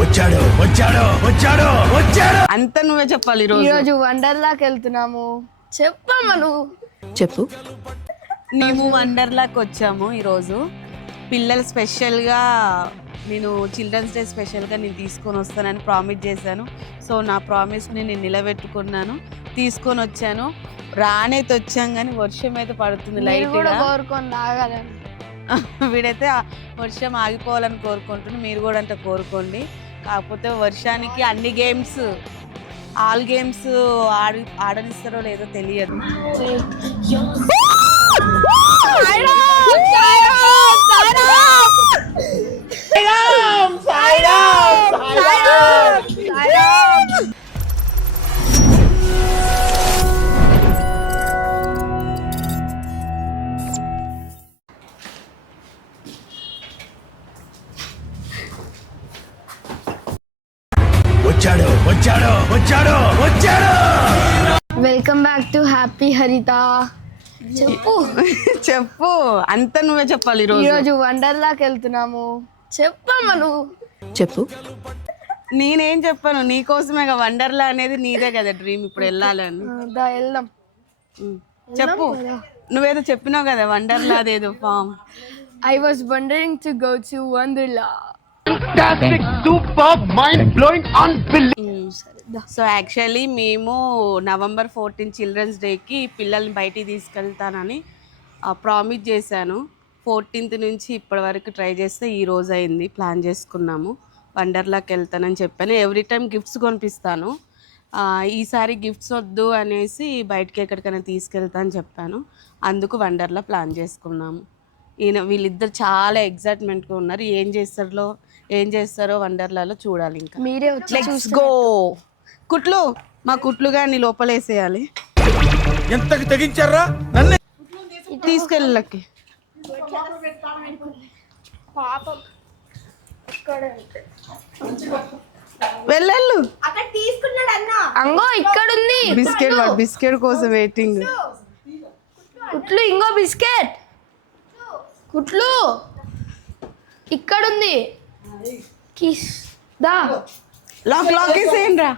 వచ్చాడు వచ్చాడు వచ్చాడు వచ్చాడు అంత నువ్వే చెప్పాలి ఈరోజు వండర్లాకి వెళ్తున్నాము. చెప్పమ్మా నువ్వు చెప్పు. మేము వండర్లాకి వచ్చాము ఈరోజు. పిల్లలు స్పెషల్గా నేను చిల్డ్రన్స్ డే స్పెషల్గా నేను తీసుకొని వస్తానని ప్రామిస్ చేశాను. సో నా ప్రామిస్ని నేను నిలబెట్టుకున్నాను, తీసుకొని వచ్చాను. రానైతే వచ్చాం కానీ వర్షం అయితే పడుతుంది లైట్గా. కోరుకొని ఆగాలని వీడైతే వర్షం ఆగిపోవాలని కోరుకుంటున్నాను. మీరు కూడా అంటే కోరుకోండి. కాకపోతే వర్షానికి అన్ని గేమ్స్ ఆల్ గేమ్స్ ఆడనిస్తారో లేదో తెలియదు. వచ్చాడు వచ్చాడు వచ్చాడు వచ్చాడు. వెల్కమ్ బ్యాక్ టు హ్యాపీ హరిత. చెప్పు చెప్పు, అంత నువ్వే చెప్పాలి ఈరోజు వండర్లాకి వెళ్తున్నాము. చెప్పమ్మా నువ్వు చెప్పు. నేనేం చెప్పాను, నీకోసమే కదా వండర్లా అనేది, నీదే కదా డ్రీమ్ ఇప్పుడు వెళ్ళాలని. వెళ్దాం. చెప్పు, నువ్వేదో చెప్పినావు కదా వండర్లా అదేదో form. I was wondering to go to Wonderla. Fantastic, superb, mind-blowing, unbelievable. So actually మేము November 14 చిల్డ్రన్స్ డేకి పిల్లల్ని బయటికి తీసుకెళ్తానని ప్రామిస్ చేశాను. 14th నుంచి ఇప్పటి వరకు ట్రై చేస్తే ఈ రోజు అయింది. ప్లాన్ చేసుకున్నాము, వండర్లాకి వెళ్తానని చెప్పాను. ఎవ్రీ టైం గిఫ్ట్స్ కొనిపిస్తాను, ఈసారి గిఫ్ట్స్ వద్దు అనేసి బయటికి ఎక్కడికైనా తీసుకెళ్తా అని చెప్పాను. అందుకు వండర్లా ప్లాన్ చేసుకున్నాము. వీళ్ళిద్దరు చాలా ఎగ్జైట్మెంట్గా ఉన్నారు. ఏం చేస్తారో వండర్లాలో చూడాలి. ఇంకా మీరే లెట్స్ గో. కుట్లు, మా కుట్లు గాని లోపలేసేయాలి. ఎంతకి తెగించారా నన్ను తీసుకెళ్ళకి. వెళ్ళు. అంగో ఇక్కడ ఉంది బిస్కెట్ కోసం వెయిటింగ్. కుట్లు, ఇంకో బిస్కెట్. కుట్లు ఇక్కడ ఉంది. కిస్ దా. లాక్ వేసేయండి రా.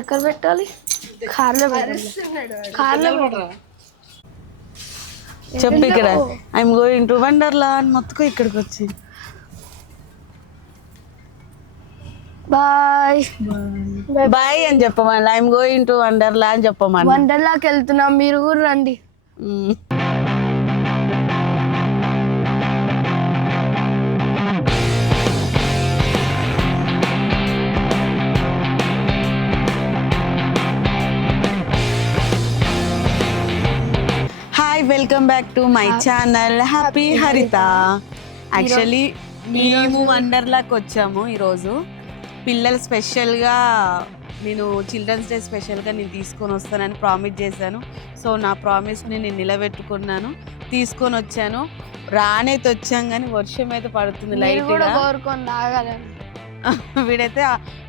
ఎక్కడ పెట్టాలి? కార్లో చెప్పు ఇక్కడ ఐఎమ్ గోయింగ్ టు వండర్లా అని మొత్తుకో. ఇక్కడికి వచ్చి బాయ్ బాయ్ అని చెప్పమని. ఐఎమ్ గోయింగ్ టు వండర్లా అని చెప్పమని. వండర్లాకి వెళ్తున్నాం, మీరు కూడా రండి. Hi, welcome back to my channel happy హరిత. యాక్చువల్లీ మేము వండర్లాకి వచ్చాము ఈరోజు. పిల్లలు స్పెషల్గా నేను చిల్డ్రన్స్ డే స్పెషల్గా నేను తీసుకొని వస్తానని ప్రామిస్ చేశాను. సో నా ప్రామిస్ని నేను నిలబెట్టుకున్నాను, తీసుకొని వచ్చాను. రానైతే వచ్చాం కానీ వర్షం అయితే పడుతుంది లైట్గా. కోరుకొని ఆగాలని వీడైతే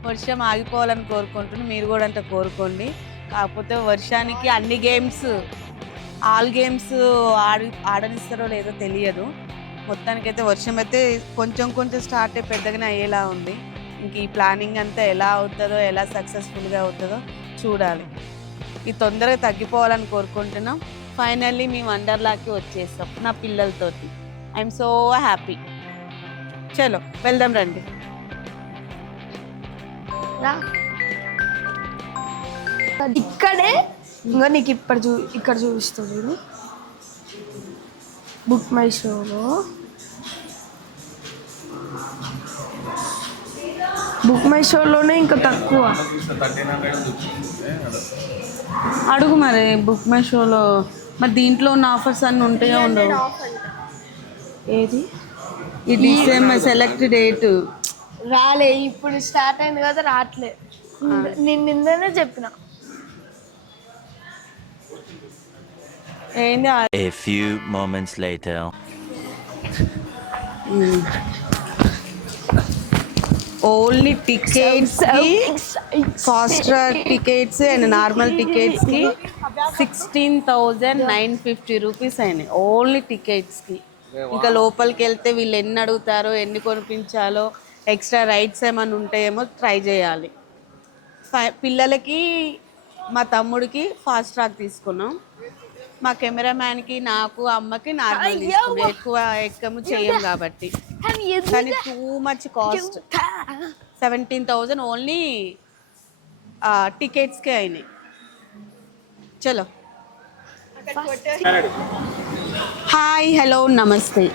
వర్షం ఆగిపోవాలని కోరుకుంటున్నాను. మీరు కూడా అంటే కోరుకోండి. కాకపోతే వర్షానికి అన్ని గేమ్స్ ఆల్ గేమ్స్ ఆడనిస్తారో లేదో తెలియదు. మొత్తానికైతే వర్షం అయితే కొంచెం స్టార్ట్ అయ్యి పెద్దగానే అయ్యేలా ఉంది. ఇంక ఈ ప్లానింగ్ అంతా ఎలా అవుతుందో, ఎలా సక్సెస్ఫుల్గా అవుతుందో చూడాలి. ఈ తొందరగా తగ్గిపోవాలని కోరుకుంటున్నాం. ఫైనల్లీ మేము వండర్లాకి వచ్చేస్తాం నా పిల్లలతోటి. I'm so happy. చలో వెళ్దాం రండి. ఇక్కడే ఇంకా నీకు ఇక్కడ చూపిస్తుంది. బుక్ మై షోలో ఇంకా తక్కువ. అడుగు మరి బుక్ మై షోలో. మరి దీంట్లో ఉన్న ఆఫర్స్ అన్నీ ఉంటాయో ఉండవు? ఏది ఈ డిసెంబర్ సెలెక్ట్ డేట్ రాలే, ఇప్పుడు స్టార్ట్ అయింది కదా, రావట్లే. నిన్ననే చెప్పిన. ఏంది? A few moments later. Only tickets fast track tickets and normal టికెట్స్కి 16,950 రూపీస్ అయినాయి ఓన్లీ టికెట్స్కి. ఇంకా లోపలికి వెళ్తే వీళ్ళు ఎన్ని అడుగుతారో ఎన్ని కొనిపించాలో ఎక్స్ట్రా రైడ్స్ ఏమైనా ఉంటాయేమో ట్రై చేయాలి. పిల్లలకి మా తమ్ముడికి ఫాస్ట్ ట్రాక్ తీసుకున్నాం, మా కెమెరామ్యాన్కి నాకు అమ్మకి నార్మల్ తీసుకున్నాం. ఎక్కువ ఎక్కము చేయం కాబట్టి. కానీ టూ మచ్ కాస్ట్, 17,000 ఓన్లీ టికెట్స్కే అయినాయి. చలో హాయ్ హలో నమస్తే,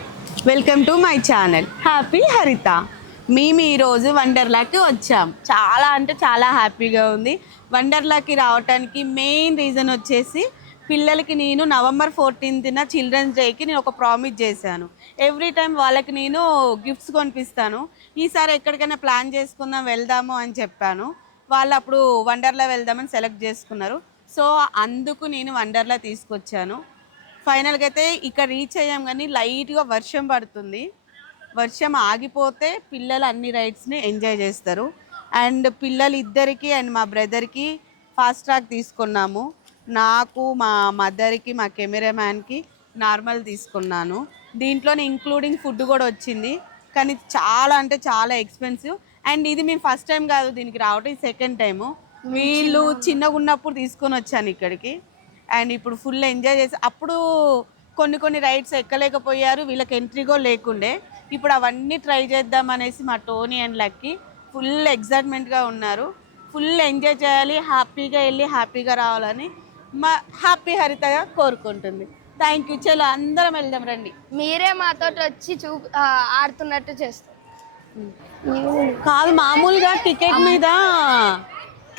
welcome to my channel happy హరిత. మేము ఈరోజు వండర్లాకి వచ్చాం. చాలా అంటే చాలా హ్యాపీగా ఉంది. వండర్లాకి రావడానికి మెయిన్ రీజన్ వచ్చేసి పిల్లలకి నేను నవంబర్ 14న చిల్డ్రన్స్ డేకి నేను ఒక ప్రామిస్ చేశాను. ఎవ్రీ టైం వాళ్ళకి నేను గిఫ్ట్స్ కొనిపిస్తాను, ఈసారి ఎక్కడికైనా ప్లాన్ చేసుకుందాం వెళ్దాము అని చెప్పాను. వాళ్ళు అప్పుడు వండర్లా వెళ్దామని సెలెక్ట్ చేసుకున్నారు. సో అందుకు నేను వండర్లా తీసుకొచ్చాను. ఫైనల్గా అయితే ఇక్కడ రీచ్ అయ్యాం, కానీ లైట్గా వర్షం పడుతుంది. వర్షం ఆగిపోతే పిల్లలు అన్ని రైడ్స్ని ఎంజాయ్ చేస్తారు. అండ్ పిల్లలు ఇద్దరికి అండ్ మా బ్రదర్కి ఫాస్ట్ ట్రాక్ తీసుకున్నాము. నాకు, మా మదర్కి, మా కెమెరామ్యాన్కి నార్మల్ తీసుకున్నాను. దీంట్లోనే ఇంక్లూడింగ్ ఫుడ్ కూడా వచ్చింది, కానీ చాలా అంటే చాలా ఎక్స్పెన్సివ్. అండ్ ఇది మేము ఫస్ట్ టైం కాదు దీనికి రావటం, సెకండ్ టైము. వీళ్ళు చిన్నగా ఉన్నప్పుడు తీసుకొని వచ్చాను ఇక్కడికి. అండ్ ఇప్పుడు ఫుల్ ఎంజాయ్ చేసి, అప్పుడు కొన్ని రైడ్స్ ఎక్కలేకపోయారు, వీళ్ళకి ఎంట్రీ కూడా లేకుండే. ఇప్పుడు అవన్నీ ట్రై చేద్దాం అనేసి మా టోనీ అండ్ లక్కీ ఫుల్ ఎక్సైట్మెంట్గా ఉన్నారు. ఫుల్ ఎంజాయ్ చేయాలి, హ్యాపీగా వెళ్ళి హ్యాపీగా రావాలని మా హ్యాపీ హరితగా కోరుకుంటుంది. Thank you. చలో అందరం వెళ్దాం రండి. మీరే మాతో వచ్చి ఆడుతున్నట్టు చేస్తాం. కాదు, మామూలుగా టికెట్ మీద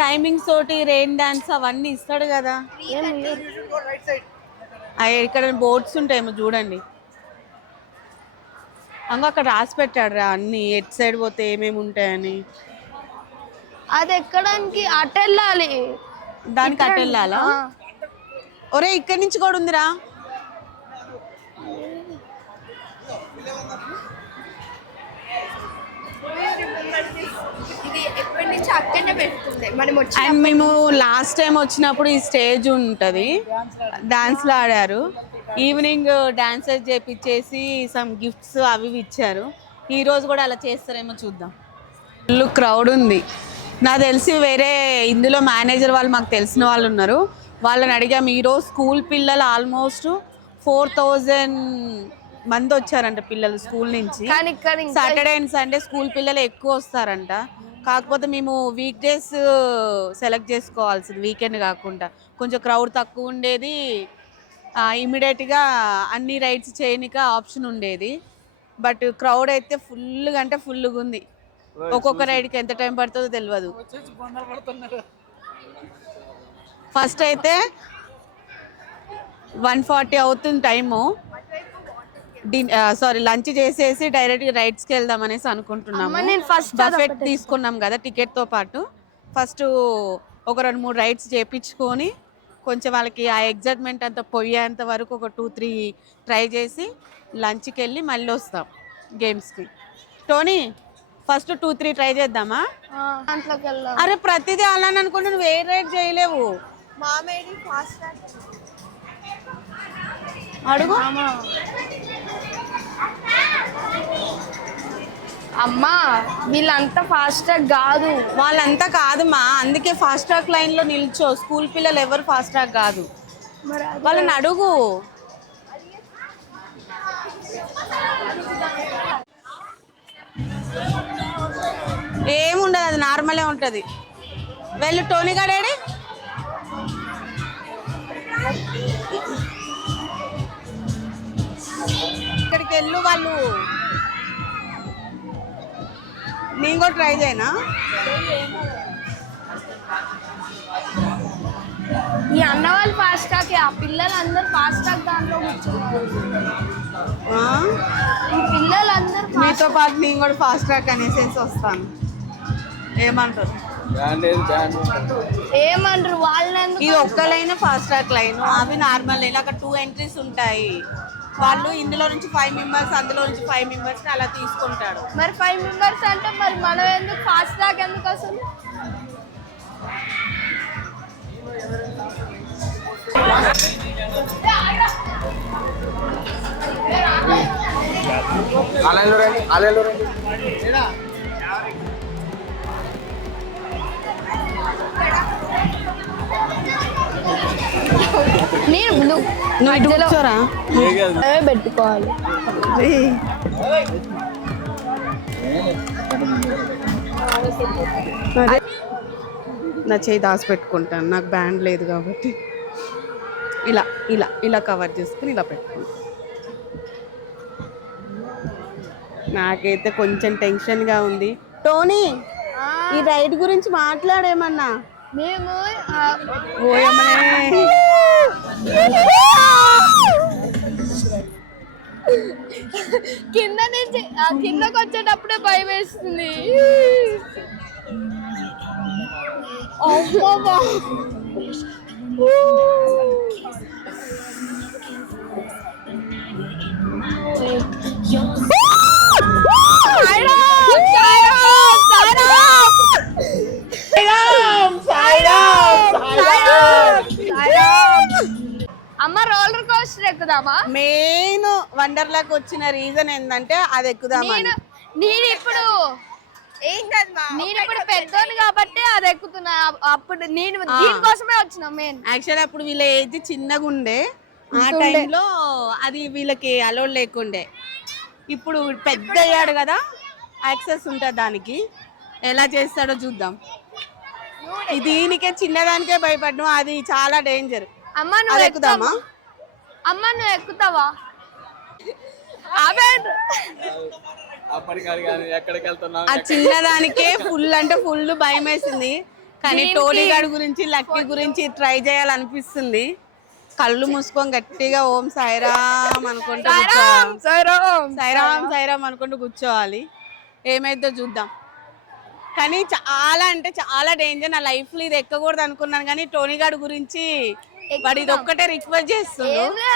టైమింగ్స్ తోటి రెయిన్ డాన్స్ అవన్నీ ఇస్తాడు కదా. ఇక్కడ బోర్డ్స్ ఉంటాయేమో చూడండి, అంగ అక్కడ రాసి పెట్టాడు రా అన్ని, ఎట్ సైడ్ పోతే ఏమేమి ఉంటాయని. అది ఎక్కడానికి అటు వెళ్ళాలి, దానికి అటు వెళ్ళాలా? ఒరే ఇక్కడి నుంచి కూడా ఉందిరా. అండ్ మేము లాస్ట్ టైం వచ్చినప్పుడు ఈ స్టేజ్ ఉంటుంది, డాన్స్లో ఆడారు. ఈవినింగ్ డాన్సెస్ చేపించేసి సమ్ గిఫ్ట్స్ అవి ఇచ్చారు. ఈరోజు కూడా అలా చేస్తారేమో చూద్దాం. ఫుల్ క్రౌడ్ ఉంది. నాకు తెలిసి వేరే ఇందులో మేనేజర్ వాళ్ళు మాకు తెలిసిన వాళ్ళు ఉన్నారు, వాళ్ళని అడిగాము. ఈరోజు స్కూల్ పిల్లలు ఆల్మోస్ట్ 4,000 మంది వచ్చారంట పిల్లలు స్కూల్ నుంచి. సాటర్డే అండ్ సండే స్కూల్ పిల్లలు ఎక్కువ వస్తారంట. కాకపోతే మేము వీక్ డేస్ సెలెక్ట్ చేసుకోవాల్సింది, వీకెండ్ కాకుండా. కొంచెం క్రౌడ్ తక్కువ ఉండేది, ఇమీడియట్గా అన్ని రైడ్స్ చేయనిక ఆప్షన్ ఉండేది. బట్ క్రౌడ్ అయితే ఫుల్గా అంటే ఫుల్గా ఉంది. ఒక్కొక్క రైడ్కి ఎంత టైం పడుతుందో తెలియదు. ఫస్ట్ అయితే 1:40 అవుతుంది టైము. లంచ్ చేసేసి డైరెక్ట్గా రైడ్స్కి వెళ్దాం అనేసి అనుకుంటున్నాము. బఫెట్ తీసుకున్నాం కదా టికెట్తో పాటు. ఫస్ట్ ఒక 2-3 రైడ్స్ చేయించుకొని కొంచెం వాళ్ళకి ఆ ఎగ్జైట్మెంట్ అంతా పోయేంత వరకు ఒక 2-3 ట్రై చేసి లంచ్కి వెళ్ళి మళ్ళీ వస్తాం గేమ్స్కి. టోనీ ఫస్ట్ 2-3 ట్రై చేద్దామా? అరే ప్రతిదీ అలాని అనుకుంటే నువ్వు ఏ రైడ్ చేయలేవు. అడుగు అమ్మా, వీళ్ళంతా ఫాస్ట్ ట్రాక్ కాదు. వాళ్ళంతా కాదుమా, అందుకే ఫాస్ట్ ట్రాక్ లైన్లో నిల్చో. స్కూల్ పిల్లలు ఎవరు ఫాస్ట్ ట్రాక్ కాదు, వాళ్ళని అడుగు. ఏముండదు, అది నార్మలే ఉంటుంది. వెళ్ళు టోనీ గాడేడి. ఇక్కడికి వెళ్ళు వాళ్ళు. నేను కూడా ట్రై చేయనా? ఈ అన్న వాళ్ళు ఫాస్ట్ ట్రాక్, ఆ పిల్లలందరూ ఫాస్ట్ ట్రాక్ దాంట్లో కూర్చున్నారు. ఈ పిల్లలందరూ మీతో పాటు నేను కూడా ఫాస్ట్ ట్రాక్ అనేసి వస్తాను. ఏమంటారు? ఏమంటారు వాళ్ళని? ఇది ఒక్క లైన్ ఫాస్ట్ ట్రాక్ లైన్, అవి నార్మల్ లైన్. అక్కడ 2 ఎంట్రీస్ ఉంటాయి. వాళ్ళు ఇందులో నుంచి 5 మెంబర్స్ అందులో నుంచి 5 మెంబర్స్ అలా తీసుకుంటాడు. మరి 5 మెంబర్స్ అంటే మరి మనం ఎందుకు ఫాస్ట్ ట్రాక్ ఎందుకు వస్తుంది? నేను నువ్వు ఇటు కూర్చోరా. పెట్టుకోవాలి. నా చేయి దాచి పెట్టుకుంటాను, నాకు బ్యాండ్ లేదు కాబట్టి. ఇలా ఇలా ఇలా కవర్ చేసుకుని ఇలా పెట్టుకుంటాను. నాకైతే కొంచెం టెన్షన్గా ఉంది. టోనీ, ఈ రైడ్ గురించి మాట్లాడేమన్నా. మేము ఓయమ్మనే కింద నుంచి కిందకి వచ్చేటప్పుడే భయం వేస్తుంది. అమ్మ రోలర్ కోస్టర్ ఎక్కుదామా? మెయిన్ వండర్లాకి వచ్చిన రీజన్ ఏంటంటే అది ఎక్కుదామని. నేను ఇప్పుడు పెద్దోని కాబట్టి అది ఎక్కుతున్నా. అప్పుడు నేను దీనికోసమే వచ్చిన మెయిన్. యాక్చువల్లీ అప్పుడు వీళ్ళ ఏజ్ చిన్నగా ఉండే, ఆ టైంలో అది వీళ్ళకి అలౌడ్ లేకుండే. ఇప్పుడు పెద్ద అయ్యాడు కదా, యాక్సెస్ ఉంటుంది దానికి. ఎలా చేస్తాడో చూద్దాం. దీనికే చిన్నదానికే భయపడ్డాం, అది చాలా డేంజర్. అమ్మ నువ్వు ఎక్కుదామా? అమ్మ నువ్వు ఎక్కుతావా? ఆ చిన్నదానికే ఫుల్ అంటే ఫుల్ భయం వేసింది. కానీ టోనీ గారి గురించి, లక్కీ గురించి ట్రై చేయాలనిపిస్తుంది. కళ్ళు మూసుకొని గట్టిగా ఓం సాయిరామ్ అనుకుంటూ సాయిరామ్ అనుకుంటూ కూర్చోవాలి. ఏమైందో చూద్దాం. కానీ చాలా అంటే చాలా డేంజర్. నా లైఫ్ లో ఇది ఎక్కకూడదు అనుకున్నాను, కానీ టోనీ గారి గురించి వాడు ఇది ఒక్కటే రిక్వెస్ట్ చేస్తుంది.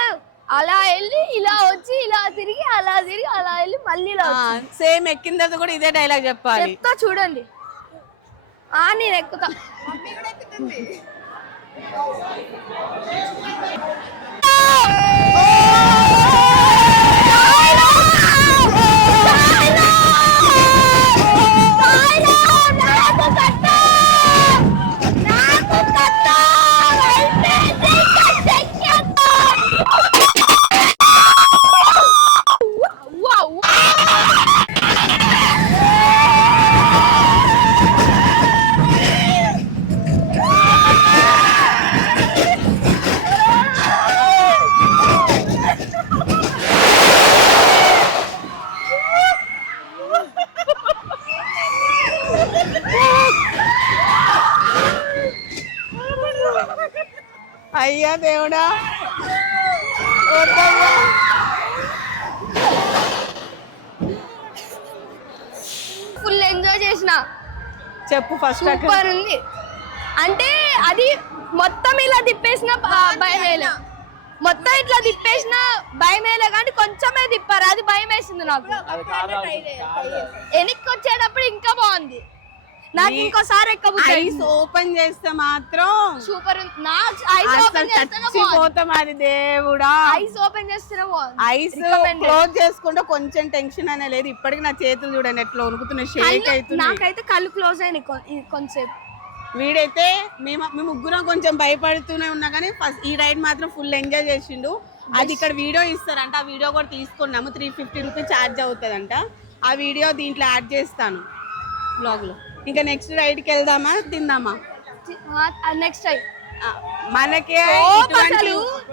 అలా వెళ్ళి ఇలా వచ్చి ఇలా తిరిగి అలా తిరిగి అలా వెళ్ళి మళ్ళీ సేమ్ ఎక్కిన తర్వాత కూడా ఇదే డైలాగ్ చెప్పాలి. చూడండి. నేను ఎక్కుతా. అయ్యా దేవుడా, ఫుల్ ఎంజాయ్ చేసిన. చెప్పు ఫస్ట్. సూపర్ ఉంది. అంటే అది మొత్తం ఇలా తిప్పేసిన భయం వేయలే, మొత్తం ఇట్లా తిప్పేసిన భయం వేయలే, కానీ కొంచెమే తిప్పారు, అది భయం వేసింది నాకు. వెనక్కి వచ్చేటప్పుడు ఇంకా బాగుంది. నాకు ఇంకోసారి ఐస్ ఓపెన్ చేస్తే మాత్రం సూపర్. చచ్చిపోతాం. అది దేవుడా, ఐస్ ఓపెన్ చేస్తేనే బాగుంది. ఐస్ క్లోజ్ చేసుకుంటే కొంచెం టెన్షన్ అనే లేదు. ఇప్పటికి నా చేతులు చూడండి ఎట్లా వణుకుతున్నాయి, షేక్ అవుతుంది. నాకైతే కళ్ళు క్లోజ్ అయినాయి కొంచెం. వీడైతే మేము ముగ్గురం కొంచెం భయపడుతూనే ఉన్నా, కానీ ఫస్ట్ ఈ రైడ్ మాత్రం ఫుల్ ఎంజాయ్ చేసిండు. అది ఇక్కడ వీడియో ఇస్తారంట, ఆ వీడియో కూడా తీసుకున్నాము. 350 రూపీస్ ఛార్జ్ అవుతుందంట. ఆ వీడియో దీంట్లో యాడ్ చేస్తాను బ్లాగ్ లో. ఇంకా నెక్స్ట్ రైడ్కి వెళ్దామా, తిందామా? నెక్స్ట్ రైడ్ మనకే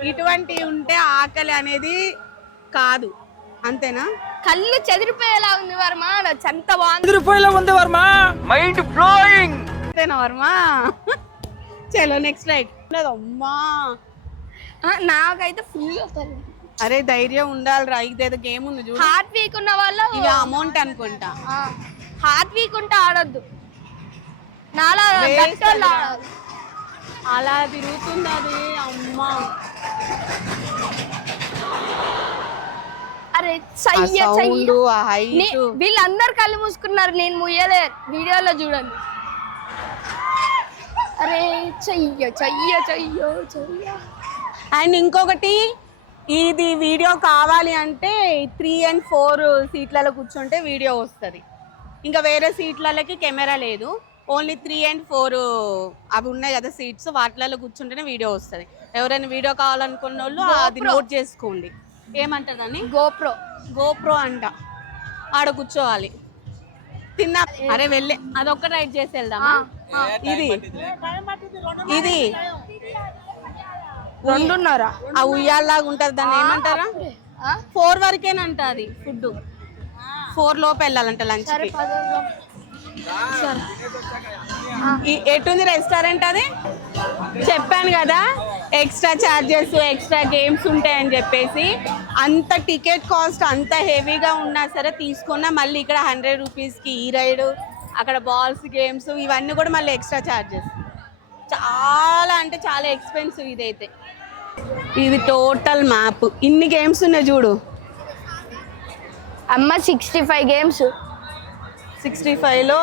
ఇటువంటి ఉంటే ఆకలి అనేది కాదు, అంతేనా? కళ్ళు చెదిరిపోయేలా ఉంది వర్మ, ఎంత బాగుంది. చెదిరిపోయేలా ఉంది వర్మ, మైండ్ బ్లోయింగ్. అంతేనా వర్మ? చలో నెక్స్ట్ రైడ్. అమ్మా నాకైతే ఫుల్ వస్తుంది. అరే ధైర్యం ఉండాలిరా, ఇదేదో గేమ్ ఉంది చూడు. హార్ట్ వీక్ ఉన్న వాళ్ళు ఇవి అమౌంట్ అనుకుంటా. హార్ట్ వీక్ ఉంటే ఆడొద్దు. నాలా అలా తిరుగుతుంది అది. అమ్మా అరే చెయ్య చెయ్య ఆ హైట్ వీళ్ళందరు కళ్ళు మూసుకున్నారు, నేను ముయ్యలే, వీడియోలో చూడండి. అరే చెయ్య చెయ్య చెయ్య చెయ్య. అండ్ ఇంకొకటి, ఇది వీడియో కావాలి అంటే 3 and 4 సీట్లలో కూర్చుంటే వీడియో వస్తుంది. ఇంకా వేరే సీట్లకి కెమెరా లేదు, ఓన్లీ 3 and 4 అవి ఉన్నాయి కదా సీట్స్, వాటిలలో కూర్చుంటేనే వీడియో వస్తుంది. ఎవరైనా వీడియో కావాలనుకున్న వాళ్ళు అది నోట్ చేసుకోండి. ఏమంటారని గోప్రో అంట. ఆడ కూర్చోవాలి. తిన్నా అరే వెళ్ళే అదొక్క రైడ్ చేసి వెళ్దామా? ఇది ఇది 2:30 ఆ ఉయ్యాల్లాగా ఉంటది, దాన్ని ఏమంటారా? 4 వరకేనంట అది ఫుడ్. 4 లోపు వెళ్ళాలంట లంచ్ కి. ఎటుంది రెస్టారెంట్ అది? చెప్పాను కదా ఎక్స్ట్రా ఛార్జెస్, ఎక్స్ట్రా గేమ్స్ ఉంటాయని చెప్పేసి. అంత టికెట్ కాస్ట్ అంత హెవీగా ఉన్నా సరే తీసుకున్నా మళ్ళీ ఇక్కడ 100 రూపీస్కి ఈ రైడ్, అక్కడ బాల్స్ గేమ్స్ ఇవన్నీ కూడా మళ్ళీ ఎక్స్ట్రా ఛార్జెస్. చాలా అంటే చాలా ఎక్స్పెన్సివ్ ఇదైతే. ఇది టోటల్ మ్యాప్, ఇన్ని గేమ్స్ ఉన్నాయి చూడు అమ్మ. 65 గేమ్స్. 65లో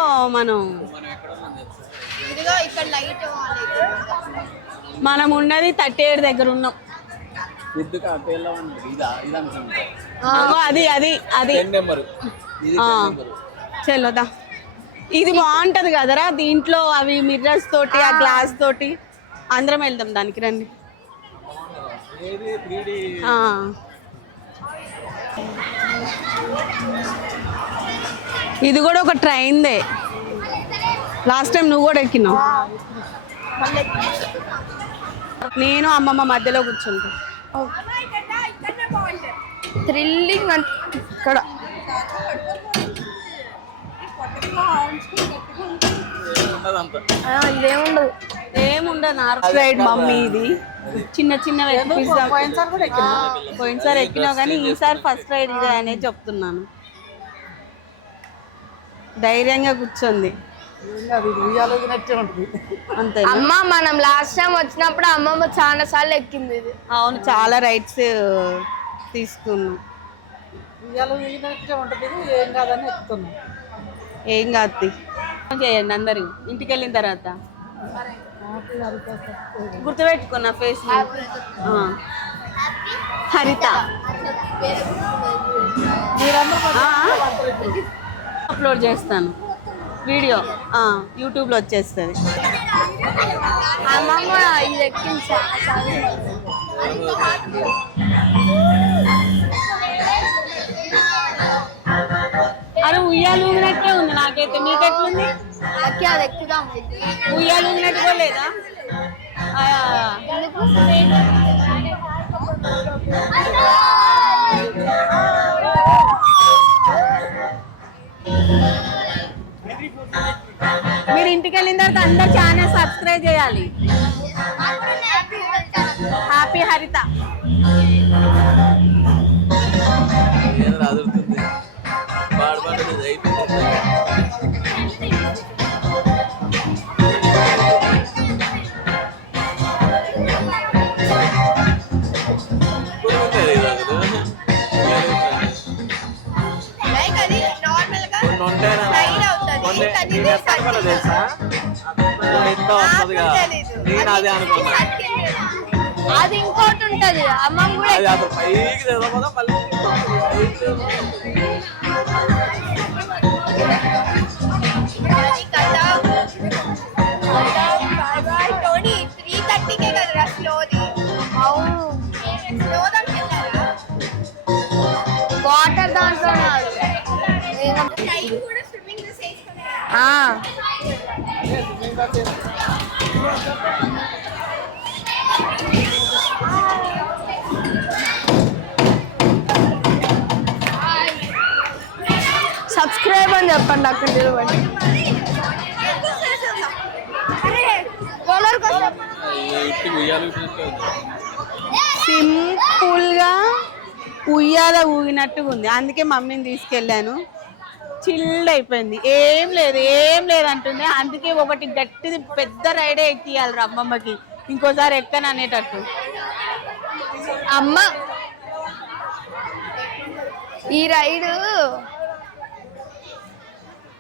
మనం ఉన్నది 38 దగ్గర ఉన్నాం. అది అది అది చెల్లోదా. ఇది బాగుంటది కదరా, దీంట్లో అవి మిర్రర్స్ తోటి ఆ గ్లాస్ తోటి. అందరం వెళ్దాం దానికి, రండి. ఇది కూడా ఒక ట్రైన్దే. లాస్ట్ టైం నువ్వు కూడా ఎక్కినావు. నేను అమ్మమ్మ మధ్యలో కూర్చుంటా. థ్రిల్లింగ్ ఇక్కడ. ఇదేముండదు, ఏముండదు నార్మల్ రైడ్ మమ్మీ. ఇది చిన్న చిన్న పోయినసారి ఎక్కినావు కానీ ఈసారి ఫస్ట్ రైడ్ ఇదే అనేది చెప్తున్నాను. ధైర్యంగా కూర్చోంది అంతే. అమ్మ మనం లాస్ట్ టైం వచ్చినప్పుడు అమ్మమ్మ చాలా సార్లు ఎక్కింది ఇది. అవును, చాలా రైడ్స్ తీసుకున్నాం. ఏం కాదు చేయండి అందరు ఇంటికి వెళ్ళిన తర్వాత. గుర్తుపెట్టుకున్న ఫేస్ హరిత. అప్లోడ్ చేస్తాను వీడియో, యూట్యూబ్లో వచ్చేస్తుంది. అమ్మమ్మ ఇది ఎక్కించా. అరే ఉయ్యాలు ఊగినట్టే ఉంది నాకైతే, నీకెట్లుంది? అది ఎక్కుదాం. ఉయ్యాలు ఊగినట్టు కూడా లేదా? మీరు ఇంటికి వెళ్ళిన తర్వాత అందరు ఛానల్ సబ్స్క్రైబ్ చేయాలి. హ్యాపీ హరిత. అది ఇంకోటి ఉంటది అమ్మమ్మ కూడా. వాటర్ దాంట్లో సబ్స్క్రైబ్ అని చెప్పండి అక్కడ నిలబడి. సింపుల్ గా ఉయ్యాల ఊగినట్టుగా ఉంది, అందుకే మమ్మీని తీసుకెళ్ళాను. చిల్డ్ అయిపోయింది, ఏం లేదు అంటుంది. అందుకే ఒకటి గట్టిది పెద్ద రైడే ఎక్కియాలి అమ్మమ్మకి, ఇంకోసారి ఎక్కని అనేటట్టు. అమ్మ ఈ రైడ్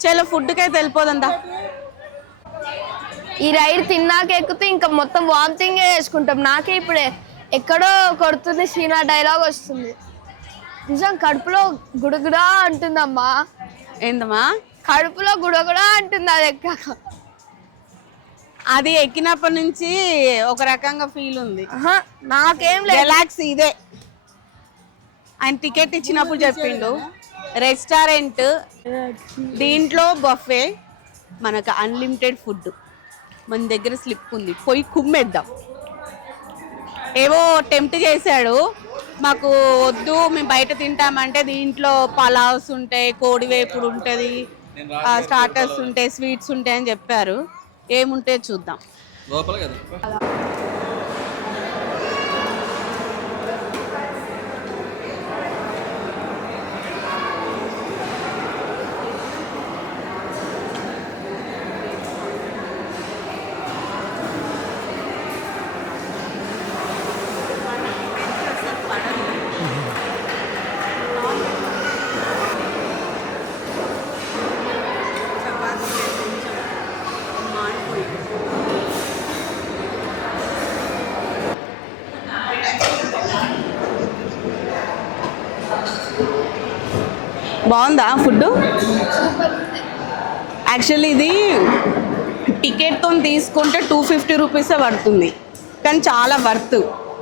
చలో ఫుడ్కి అయితే వెళ్ళిపోదందా. ఈ రైడ్ తిన్నాక ఎక్కితే ఇంకా మొత్తం వామిటింగ్ చేసుకుంటాం. నాకే ఇప్పుడే ఎక్కడో కొడుతుంది సీనా డైలాగ్ వస్తుంది. నిజం కడుపులో గుడుగుడా అంటుందమ్మా. ఏందమ్మా? కడుపులో గుడగుడా అంటుంది అది ఎక్కాక. అది ఎక్కినప్పటి నుంచి ఒక రకంగా ఫీల్ ఉంది. నాకేం లేదు. రిలాక్స్ ఇదే ఆయన టికెట్ ఇచ్చినప్పుడు చెప్పిండు. రెస్టారెంట్ దీంట్లో బఫే, మనకు అన్లిమిటెడ్ ఫుడ్, మన దగ్గర స్లిప్ ఉంది, పోయి కుమ్మేద్దాం. ఏవో టెంప్ట్ చేశాడు, మాకు వద్దు మేము బయట తింటామంటే దీంట్లో పలావ్స్ ఉంటాయి, కోడి వేపుడు ఉంటుంది, స్టార్టర్స్ ఉంటాయి, స్వీట్స్ ఉంటాయి అని చెప్పారు. ఏముంటే చూద్దాం. బాగుందా ఫుడ్? యాక్చువల్లీ ఇది టికెట్తో తీసుకుంటే 250 రూపీసే పడుతుంది, కానీ చాలా వర్త్.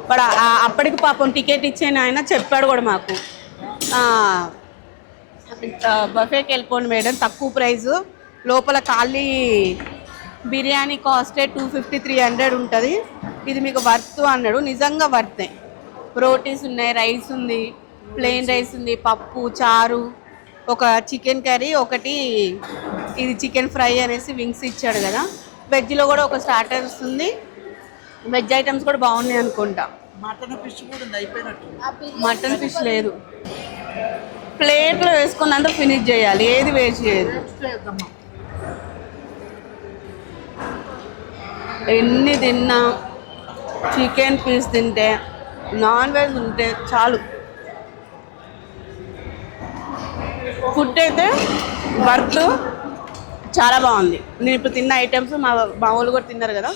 బట్ అప్పటికి పాపం టికెట్ ఇచ్చిన ఆయన చెప్పాడు కూడా మాకు, బఫేకి వెళ్ళిపోండి మేడం, తక్కువ ప్రైజు, లోపల ఖాళీ బిర్యానీ కాస్టే 250-300 ఉంటుంది, ఇది మీకు వర్త్ అన్నాడు. నిజంగా వర్తే. రోటీస్ ఉన్నాయి, రైస్ ఉంది, ప్లెయిన్ రైస్ ఉంది, పప్పు, చారు, ఒక చికెన్ కర్రీ, ఒకటి ఇది చికెన్ ఫ్రై అనేసి వింగ్స్ ఇచ్చాడు కదా. వెజ్లో కూడా ఒక స్టార్టర్స్ ఉంది, వెజ్ ఐటమ్స్ కూడా బాగున్నాయి అనుకుంటా. మటన్ ఫిష్ కూడా ఉంది, అయిపోయినట్టు. మటన్ ఫిష్ లేదు. ప్లేట్లో వేసుకున్నంత ఫినిష్ చేయాలి, ఏది వేస్ట్ చేయదు. ఎన్ని తిన్నా చికెన్ పీస్ తింటే, నాన్ వెజ్ ఉంటే చాలు. ఫుడ్ అయితే వర్త్, చాలా బాగుంది. నేను ఇప్పుడు తిన్న ఐటమ్స్ మా వాళ్ళు కూడా తిన్నారు కదా,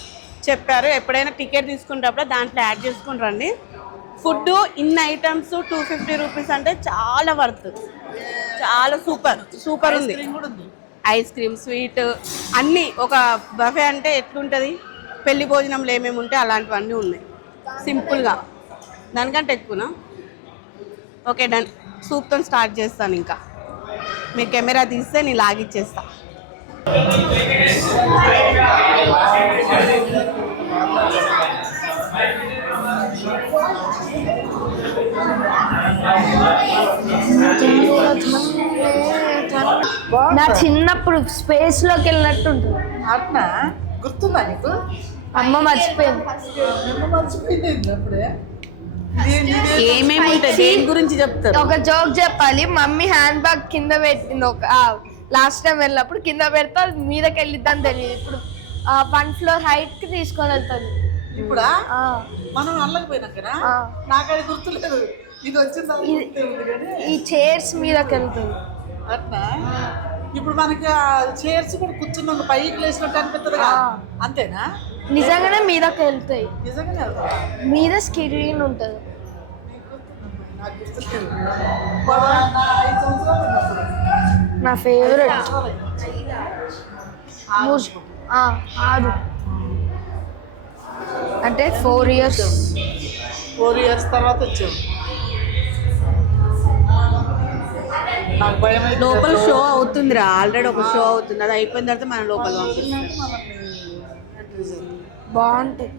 చెప్పారు ఎప్పుడైనా టికెట్ తీసుకునేటప్పుడు దాంట్లో యాడ్ చేసుకుని రండి. ఫుడ్ ఇన్ని ఐటమ్స్ 250 రూపీస్ అంటే చాలా వర్త్, చాలా సూపర్ ఉంది. ఐస్ క్రీమ్, స్వీట్ అన్నీ. ఒక బఫే అంటే ఎట్లుంటుంది, పెళ్లి భోజనంలో ఏమేమి ఉంటాయి అలాంటివన్నీ ఉన్నాయి సింపుల్గా. దానికంటే ఎక్కువనా? Okay done. సూప్తో స్టార్ట్ చేస్తాను. ఇంకా మీ కెమెరా తీస్తే నేను లాగిచ్చేస్తా. నా చిన్నప్పుడు స్పేస్ లోకి వెళ్ళినట్టు ఉంటుంది. అట్నా గుర్తుందా నీకు? అమ్మ మర్చిపోయింది. అప్పుడే ఏమేమి ఉంటాయి, దేని గురించి చెప్తారు? ఒక జోక్ చెప్పాలి. మమ్మీ హ్యాండ్ బ్యాగ్ కింద పెట్టింది ఒక లాస్ట్ టైం వెళ్ళినప్పుడు, కింద పెడితే మీదకి వెళ్ళిద్దని తెలియదు. ఇప్పుడు 1 ఫ్లోర్ హైట్ కి తీసుకొని వెళ్తుంది. ఇప్పుడా మనం అల్లకపోయినాకనా? నాకది గుర్తులేదు. ఇది వచ్చింది ఈ చైర్స్ మీదకి వెళ్తుంది. అట్నా? ఇప్పుడు మనకి చైర్స్ కూడా కూర్చున్నాక పైకి లేచినట్టు అనిపిస్తుంది, అంతేనా? నిజంగానే మీదకి వెళ్తాయి. నిజంగానే మీద స్క్రీన్ ఉంటుంది. నాకు గుర్తులేదు. నా ఫేవరెట్ 6 అంటే 4 ఇయర్స్ తర్వాత వచ్చావు. నాకు భయం అయితే లోపల షో అవుతుందిరా, ఆల్రెడీ ఒక షో అవుతుంది, అది అయిపోయిన తర్వాత మన లోపల బాగుంటుంది.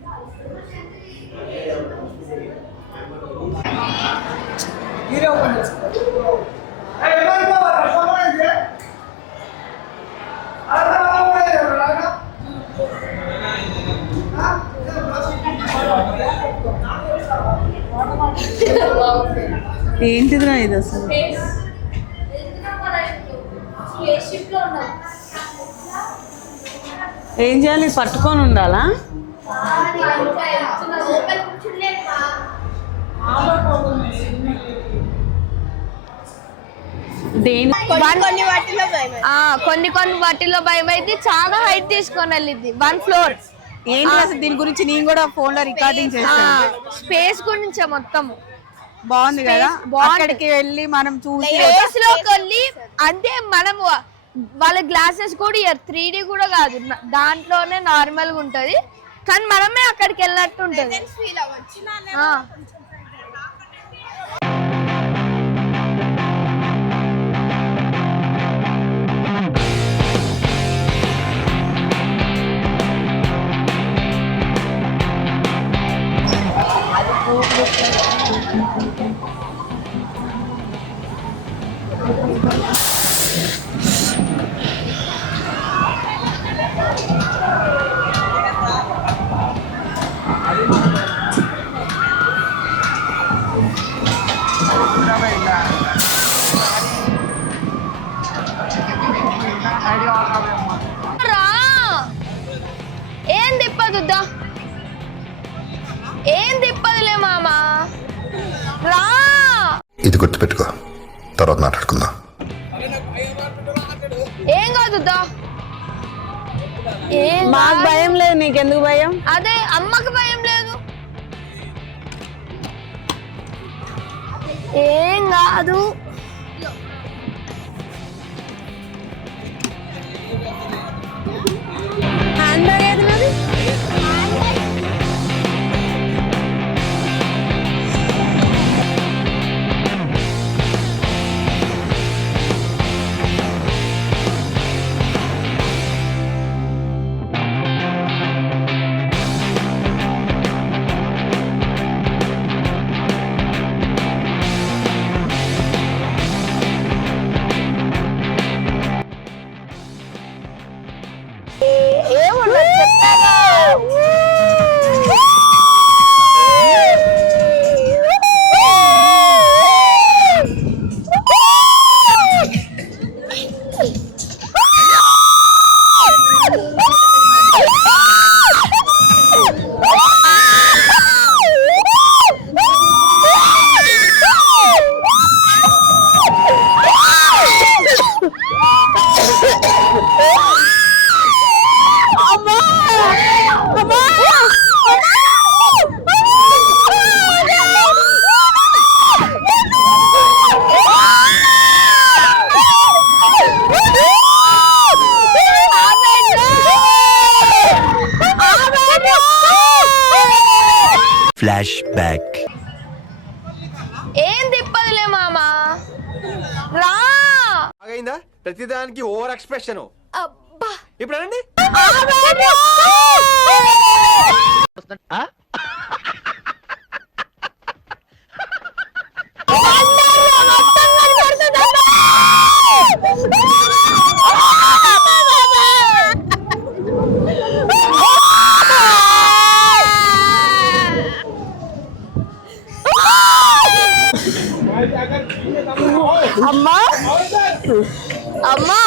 ఏంటిదిరా ఇది అసలు? ఏం చేయాలి, పట్టుకొని ఉండాలా? దేని కొన్ని వాటిల్లో భయం అయితే చాలా హైట్ తీసుకొని వెళ్ళింది 1 ఫ్లోర్. ఏంటి అసలు దీని గురించి నేను కూడా ఫోన్ లో రికార్డింగ్ చేస్తాను. స్పేస్ గురించే మొత్తము. బాగుంది కదా, బాగుంది. అక్కడికి వెళ్ళి మనం చూసి స్పేస్ లోకి వెళ్ళి అంటే మనం వాళ్ళ గ్లాసెస్ కూడా 3D కూడా కాదు, దాంట్లోనే నార్మల్ గా ఉంటది కానీ మనమే అక్కడికి వెళ్ళినట్టు ఉంటది. ఏం తిప్పదుద్దా, ఏం తిప్పదులే మామా, రా. ఇది గుర్తుపెట్టుకో, తర్వాత మాట్లాడుకుందాం. ఏం కాదుద్దా, మాకు భయం లేదు, నీకెందుకు భయం? అదే అమ్మకి భయం లేదు. ఏం కాదు. ఏముండదు చెప్పాగా. Flash back. ఏం తిప్పదులే మామా, రా. అయిందా ప్రతిదానికి ఓవర్ ఎక్స్ప్రెషన్. అబ్బా ఇప్పుడు అనండి. అమ్మా అమ్మా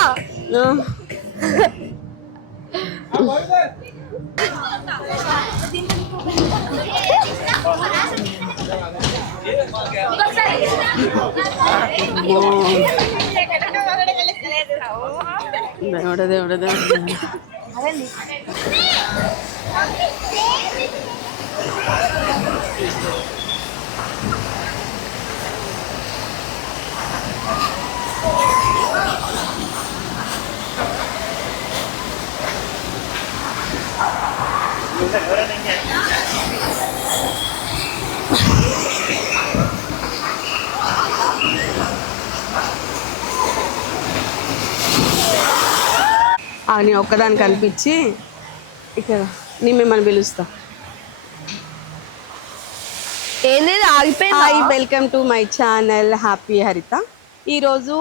దేవుడా దేవుడా దేవుడా. నీ ఒక్కదానికి అనిపించి ఇక్కడ నేను మిమ్మల్ని పిలుస్తా. ఏంది ఆగిపోయింది. Hi, welcome to my channel happy హరిత. ఈరోజు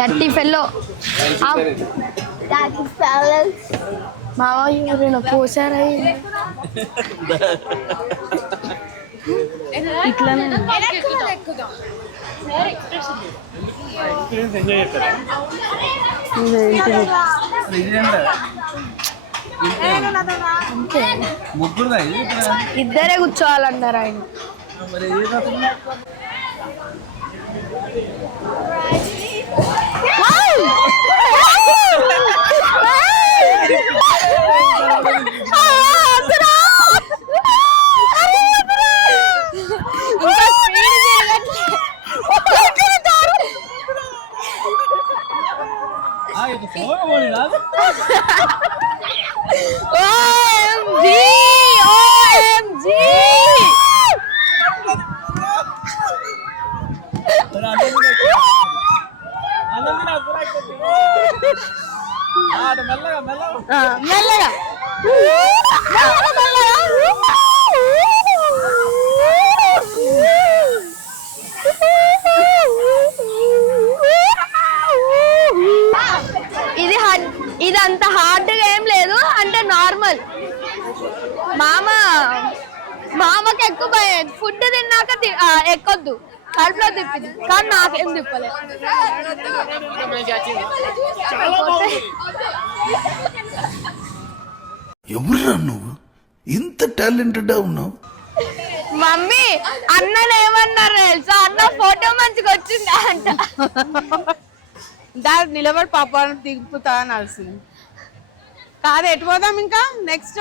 డర్టీ ఫెల్లో మావా ఎవరైనా పోసారా ఇట్లానే ముగ్గురుదా ఇది? ఇద్దరే కూర్చోవాలన్నారు ఆయన. మరి ఏదవుతుంది? ఇది ఫోన్ పోనీ కాదు. మెల్లగా మెల్లగా మెల్లగా ఇది అంత హార్డ్గా ఏం లేదు, అంటే నార్మల్. మామకి ఎక్కువ ఫుడ్ తిన్నాక ఎక్కొద్దు, కడుపులో తిప్పింది, కానీ నాకేం తిప్పలేదు. ఎవరురా నువ్వు ఇంత టాలెంటెడ్ ఉన్నావు? మమ్మీ అన్నను ఏమన్నారు తెలుసా? అన్న ఫోటో మంచిగా వచ్చిందా అంట. దాని నిలబడి పాపాలను దింపుతా అనాల్సింది కాదు. ఎటు పోదాం ఇంకా నెక్స్ట్?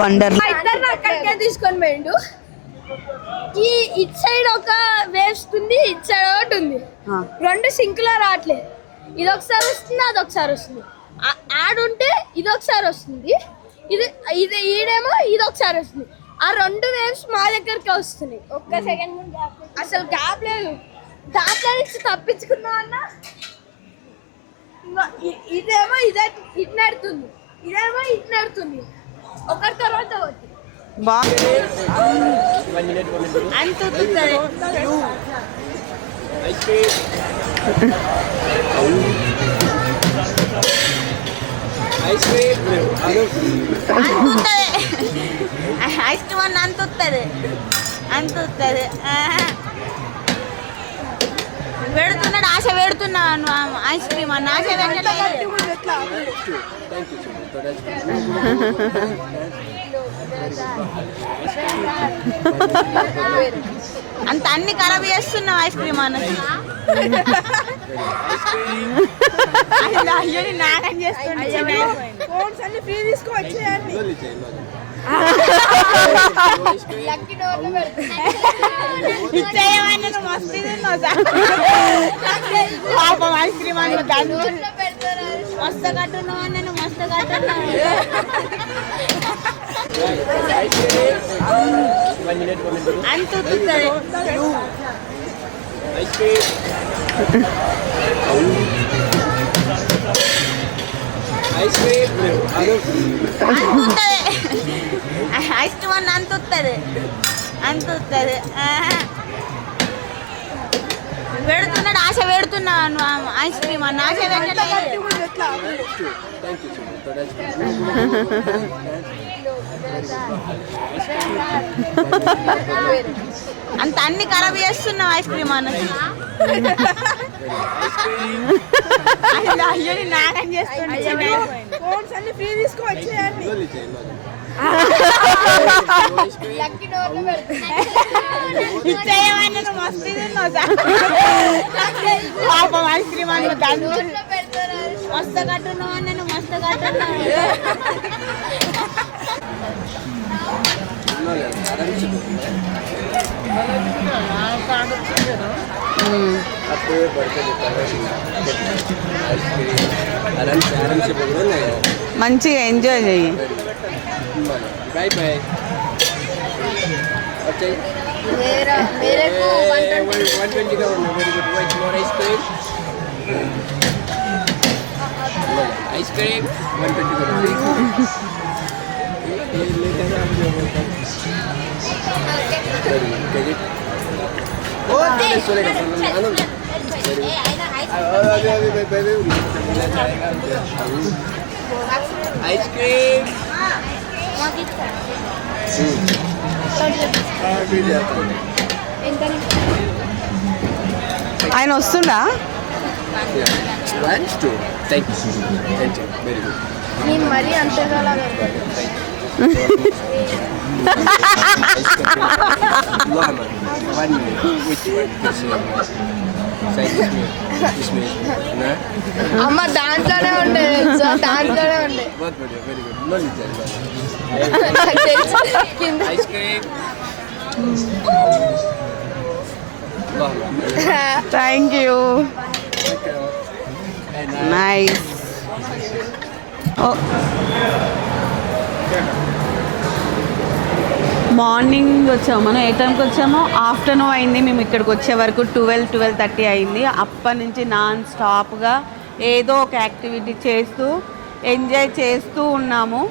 వండర్ ఇద్దరు అక్కడికే తీసుకొని పోయిండు. ఈ ఇటు సైడ్ ఒక వేవ్స్ ఉంది, ఇటు సైడ్ ఒకటి ఉంది. రెండు సింక్లో రావట్లేదు. ఇది ఒకసారి వస్తుంది, అది ఒకసారి వస్తుంది. ఆడుంటే ఇది ఒకసారి వస్తుంది, ఇది ఇది ఈడేమో ఇది ఒకసారి వస్తుంది. ఆ రెండు వేవ్స్ మా దగ్గరికి వస్తున్నాయి. ఒక్క సెకండ్ అసలు గ్యాప్ లేదు. దాంట్లో నుంచి తప్పించుకుందాం అన్న ఇదేమో ఇటు నడుతుంది, ఇదేమో ఇటు నడుతుంది. ఒకరి తర్వాత ఒకటి. అంత ఐస్ క్రీమ్ అన్న అంత వస్తుంది పెడుతున్నాడు. ఆశ పెడుతున్నాను ఐస్ క్రీమ్ అన్న. ఆశ అంత అన్ని ఖరాబ్ చేస్తున్నావు ఐస్ క్రీమ్ అన్న. అయ్యో నాగం చేస్తున్నా. పాపం ఐస్ క్రీమ్ అన్న మస్తు కట్టున్నావు అన్న, మస్తు కట్టున్నావు. అంత ఐస్ క్రీమ్ అన్న అంత వస్తుంది పెడుతున్నాడు. ఆశ పెడుతున్నాను ఐస్ క్రీమ్ అన్న. ఆశ అంత అన్ని ఖరాబ్ చేస్తున్నావు ఐస్ క్రీమ్ అన్న. అయ్యో నాగం చేస్తున్నా. పాపం ఐస్ క్రీమ్ అన్న మస్తు కట్టున్నావు అన్న, మస్తు కట్టున్నావు. మంచిగా ఎంజాయ్ చెయ్యి. Bye bye. मेरे को 120 का होना. Very good. White more ice cream. Ice cream 120 का. ये लेकर आ मुझे बोलता. Very good. Take it. Oh this सोलेगा. आनंद. अरे बेबी मिला जाएगा. Ice cream. ఆయన వస్తుండా? నేను మరీ అంతగా అమ్మ దాంట్లోనే ఉండే, దాంట్లోనే ఉండే. Ice cream. Thank you. Nice. Morning వచ్చాము మనం. ఏ టైంకి వచ్చామో ఆఫ్టర్నూన్ అయింది మేము ఇక్కడికి వచ్చే వరకు. 12-12:30 అయింది. అప్పటి నుంచి నాన్ స్టాప్గా ఏదో ఒక యాక్టివిటీ చేస్తూ ఎంజాయ్ చేస్తూ ఉన్నాము.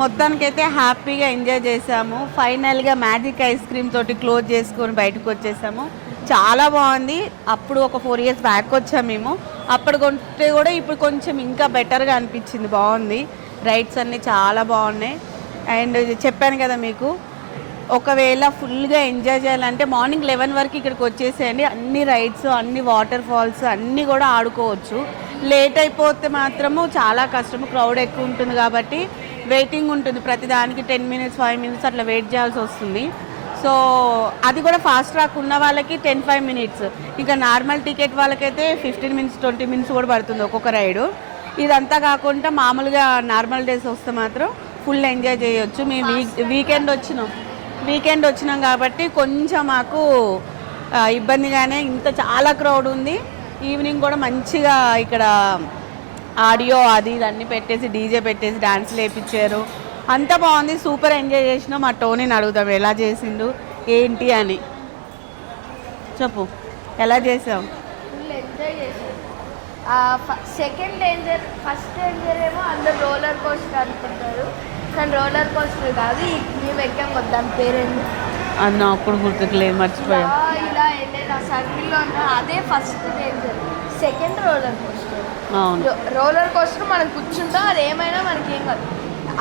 మొత్తానికైతే హ్యాపీగా ఎంజాయ్ చేసాము. ఫైనల్గా మ్యాజిక్ ఐస్ క్రీమ్ తోటి క్లోజ్ చేసుకొని బయటకు వచ్చేసాము. చాలా బాగుంది. అప్పుడు ఒక 4 years బ్యాక్ వచ్చాము మేము. అప్పుడు కొంటే కూడా ఇప్పుడు కొంచెం ఇంకా బెటర్గా అనిపించింది. బాగుంది. రైడ్స్ అన్నీ చాలా బాగున్నాయి. అండ్ చెప్పాను కదా మీకు, ఒకవేళ ఫుల్గా ఎంజాయ్ చేయాలంటే మార్నింగ్ 11 వరకు ఇక్కడికి వచ్చేసేయండి. అన్ని రైడ్స్, అన్ని వాటర్ ఫాల్స్ అన్నీ కూడా ఆడుకోవచ్చు. లేట్ అయిపోతే మాత్రము చాలా కష్టము. క్రౌడ్ ఎక్కువ ఉంటుంది కాబట్టి వెయిటింగ్ ఉంటుంది. ప్రతిదానికి 10 minutes 5 minutes అట్లా వెయిట్ చేయాల్సి వస్తుంది. సో అది కూడా ఫాస్ట్ ట్రాక్ ఉన్న వాళ్ళకి 10-5 minutes. ఇంకా నార్మల్ టికెట్ వాళ్ళకైతే 15 minutes 20 minutes కూడా పడుతుంది ఒక్కొక్క రైడు. ఇదంతా కాకుండా మామూలుగా నార్మల్ డేస్ వస్తే మాత్రం ఫుల్ ఎంజాయ్ చేయొచ్చు. మేము వీకెండ్ వచ్చినాం. వీకెండ్ వచ్చినాం కాబట్టి కొంచెం మాకు ఇబ్బందిగానే, ఇంత చాలా క్రౌడ్ ఉంది. ఈవినింగ్ కూడా మంచిగా ఇక్కడ ఆడియో అది ఇది అన్నీ పెట్టేసి డీజే పెట్టేసి డాన్స్ వేయించారు. అంతా బాగుంది, సూపర్ ఎంజాయ్ చేసినాం. మా టోనీని అడుగుతాం ఎలా చేసిండు ఏంటి అని. చెప్పు, ఎలా చేసావు? ఫుల్ ఎంజాయ్ చేసాం. సెకండ్ డేంజర్, ఫస్ట్ డేంజర్ ఏమో అందరు రోలర్ కోస్టర్ అనుకుంటారు, కానీ రోలర్ కోస్టర్ కాదు. మేము ఎక్కాం కదా, దాని పేరేంటి అది నాకు కూడా గుర్తుకు లేదు, మర్చిపోయాం. ఇలా వెళ్ళేది ఆ సర్కిల్లో ఉన్న అదే first danger. Second roller coaster. అవును, రోలర్ కోస్టర్ మనం కూర్చుంటాం, అది ఏమైనా మనకి ఏం కాదు.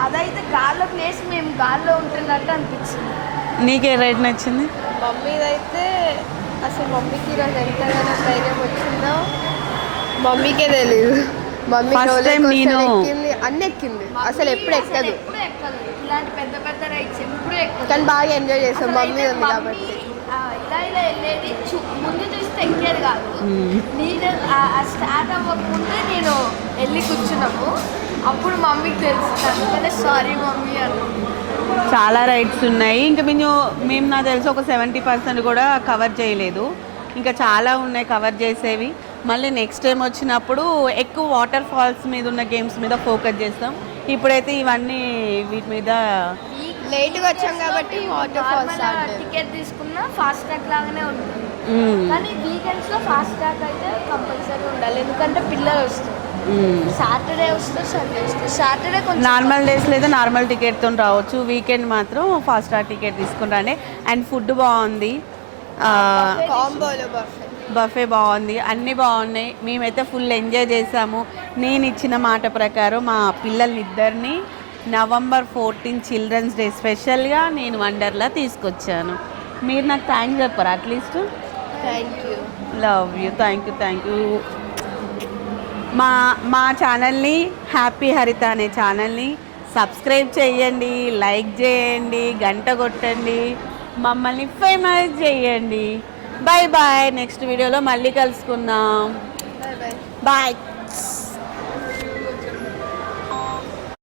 అదైతే గాల్లో ప్లేస్ మేము గాల్లో ఉంటున్నట్టు అనిపించింది. నీకే రైడ్ నచ్చింది? మమ్మీదైతే అసలు మమ్మీకి ఈరోజు ఎంతగానో ధైర్యం వచ్చిందో మమ్మీకే తెలియదు. మమ్మీ First time నేను ఎక్కింది, అన్ని ఎక్కింది, అసలు ఎప్పుడు ఎక్కదు. ఇలాంటి పెద్ద పెద్ద రైడ్స్ ఎప్పుడు ఎక్కదు, కానీ బాగా ఎంజాయ్ చేస్తాం. మమ్మీ ఉంది కాబట్టి ఇలా ఇలా వెళ్ళేది ముందు చూస్తే ఎక్కేది కాదు. నేను స్టార్ట్ అవ్వకముందే నేను వెళ్ళి కూర్చున్నాము, అప్పుడు మమ్మీకి తెలుస్తుంది. సారీ మమ్మీ అని. చాలా రైడ్స్ ఉన్నాయి. ఇంకా మేము నాకు తెలిసి ఒక 70% కూడా కవర్ చేయలేదు. ఇంకా చాలా ఉన్నాయి కవర్ చేసేవి. మళ్ళీ నెక్స్ట్ టైం వచ్చినప్పుడు ఎక్కువ వాటర్ ఫాల్స్ మీద ఉన్న గేమ్స్ మీద ఫోకస్ చేస్తాం. ఇప్పుడైతే ఇవన్నీ వీటి మీద లేట్గా వచ్చాం కాబట్టి వాటర్ ఫాల్స్ టికెట్ తీసుకున్నా ఫాస్ట్ ట్రాక్ లాగానే ఉంటుంది. కానీ వీకెండ్స్ లో ఫాస్ట్ ట్రాక్ అయితే కంపల్సరీ ఉండాలి, ఎందుకంటే పిల్లలు వస్తారు. సాటర్డే వస్తారు, సండే వస్తారు. సాటర్డే కొంచెం నార్మల్ డేస్ లేదా నార్మల్ టికెట్తో రావచ్చు, వీకెండ్ మాత్రం ఫాస్ట్ ట్రాక్ టికెట్ తీసుకుంటానే. అండ్ ఫుడ్ బాగుంది, కాంబోలో బఫే బాగుంది, అన్నీ బాగున్నాయి. మేమైతే ఫుల్ ఎంజాయ్ చేసాము. నేను ఇచ్చిన మాట ప్రకారం మా పిల్లలిద్దరిని November 14 చిల్డ్రన్స్ డే స్పెషల్గా నేను వండర్లా తీసుకొచ్చాను. మీరు నాకు థ్యాంక్స్ చెప్పారు at least? Thank you. Love you, thank you. మా ఛానల్ని హ్యాపీ హరిత అనే ఛానల్ని సబ్స్క్రైబ్ చేయండి, లైక్ చేయండి, గంట కొట్టండి, మమ్మల్ని ఫేమస్ చేయండి. Bye bye. నెక్స్ట్ వీడియోలో మళ్ళీ కలుసుకుందాం. బాయ్.